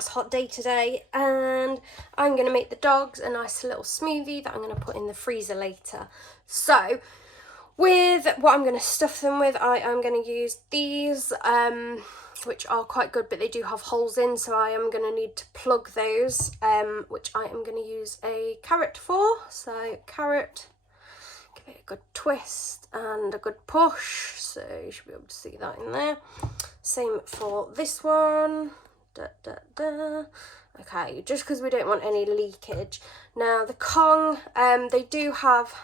nice hot day today, and I'm going to make the dogs a nice little smoothie that I'm going to put in the freezer later. So with what I'm going to stuff them with, I am going to use these, which are quite good, but they do have holes in, so I am going to need to plug those, which I am going to use a carrot for. So carrot, give it a good twist and a good push, so you should be able to see that in there. Same for this one. Okay, just because we don't want any leakage. Now the Kong, they do have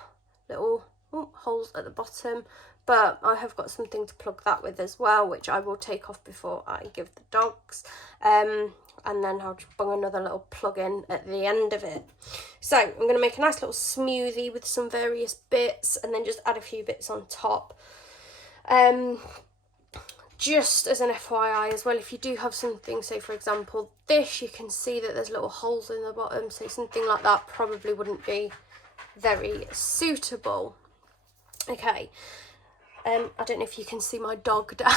little holes at the bottom, but I have got something to plug that with as well, which I will take off before I give the dogs, and then I'll just bung another little plug in at the end of it. So I'm going to make a nice little smoothie with some various bits, and then just add a few bits on top. Just as an FYI as well, if you do have something, say for example this, you can see that there's little holes in the bottom, so something like that probably wouldn't be very suitable. Okay, I don't know if you can see my dog down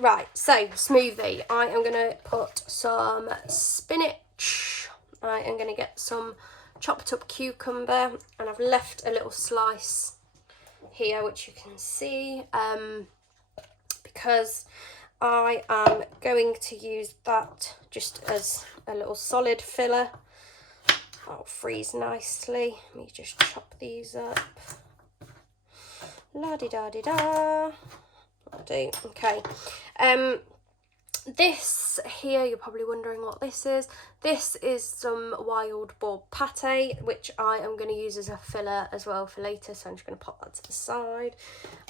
right, so smoothie. I am going to put some spinach, I am going to get some chopped up cucumber, and I've left a little slice here which you can see, because I am going to use that just as a little solid filler. That'll freeze nicely. Let me just chop these up. La-di-da-di-da. That'll do. Okay. This here, you're probably wondering what this is. This is some wild boar pate, which I am going to use as a filler as well for later, so I'm just going to pop that to the side.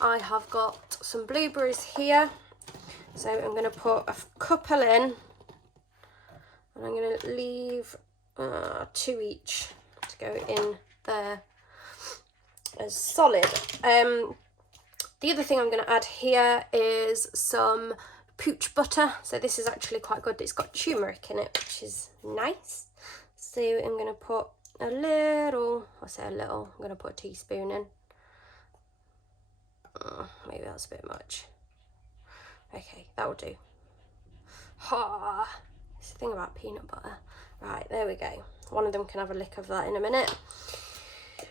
I have got some blueberries here, so I'm going to put a couple in, and I'm going to leave 2 each to go in there as solid. The other thing I'm going to add here is some pooch butter. So this is actually quite good. It's got turmeric in it, which is nice. So I'm going to put a little, I say a little, I'm going to put a teaspoon in. Maybe that's a bit much. Okay, that will do. It's the thing about peanut butter. Right, there we go. One of them can have a lick of that in a minute.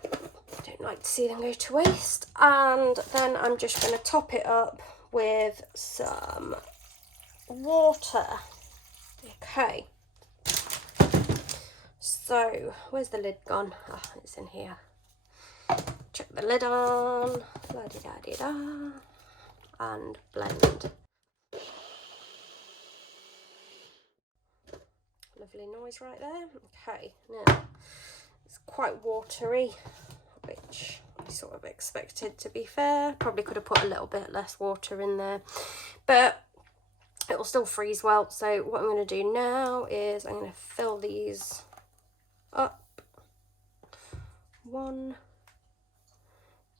I don't like to see them go to waste. And then I'm just going to top it up with some water. Okay, so where's the lid gone? Oh, it's in here. Chuck the lid on, la-di-da-di-da, and blend. Lovely noise right there. Okay, now it's quite watery, which I sort of expected, to be fair. Probably could have put a little bit less water in there, but it will still freeze well. So what I'm going to do now is I'm going to fill these up. 1,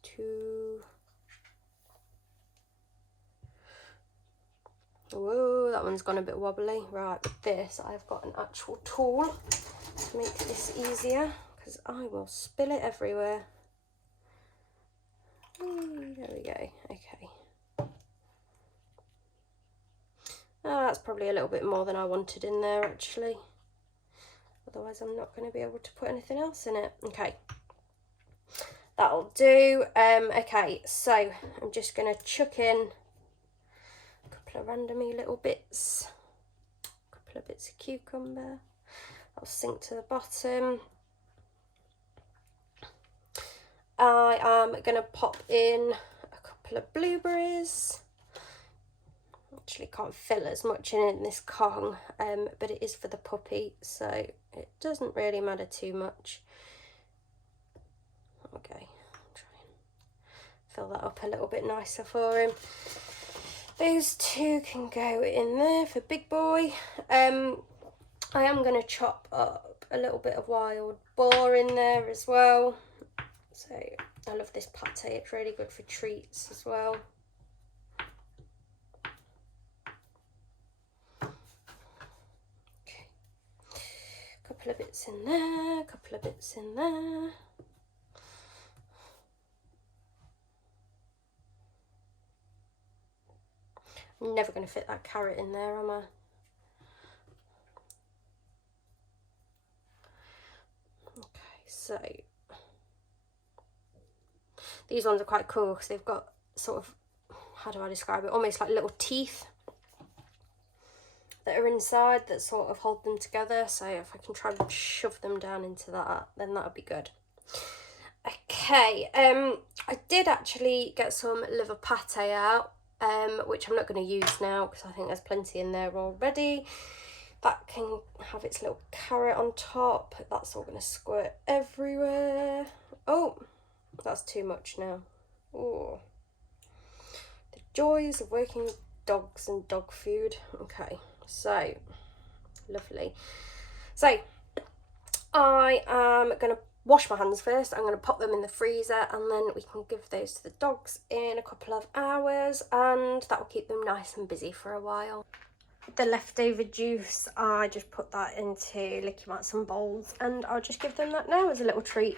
2. Whoa, that one's gone a bit wobbly. Right, with this I've got an actual tool to make this easier, because I will spill it everywhere. There we go. Okay. That's probably a little bit more than I wanted in there, actually. Otherwise I'm not going to be able to put anything else in it. Okay, that'll do. Okay, so I'm just going to chuck in a couple of randomy little bits. A couple of bits of cucumber. I'll sink to the bottom. I am going to pop in a couple of blueberries. Actually can't fill as much in this Kong, but it is for the puppy, so it doesn't really matter too much. Okay, I'll try and fill that up a little bit nicer for him. Those 2 can go in there for big boy. I am going to chop up a little bit of wild boar in there as well. So I love this pate, it's really good for treats as well. Okay, a couple of bits in there, a couple of bits in there. I'm never going to fit that carrot in there, am I? so these ones are quite cool because they've got sort of, how do I describe it, almost like little teeth that are inside that sort of hold them together. So if I can try and shove them down into that, then that would be good. Okay, I did actually get some liver pate out, which I'm not going to use now because I think there's plenty in there already. That can have its little carrot on top. That's all going to squirt everywhere. Oh, that's too much now. Oh, the joys of working with dogs and dog food. Okay, so lovely. So I am going to wash my hands first. I'm going to pop them in the freezer and then we can give those to the dogs in a couple of hours, and that will keep them nice and busy for a while. The leftover juice, I just put that into Licky Mats and bowls, and I'll just give them that now as a little treat.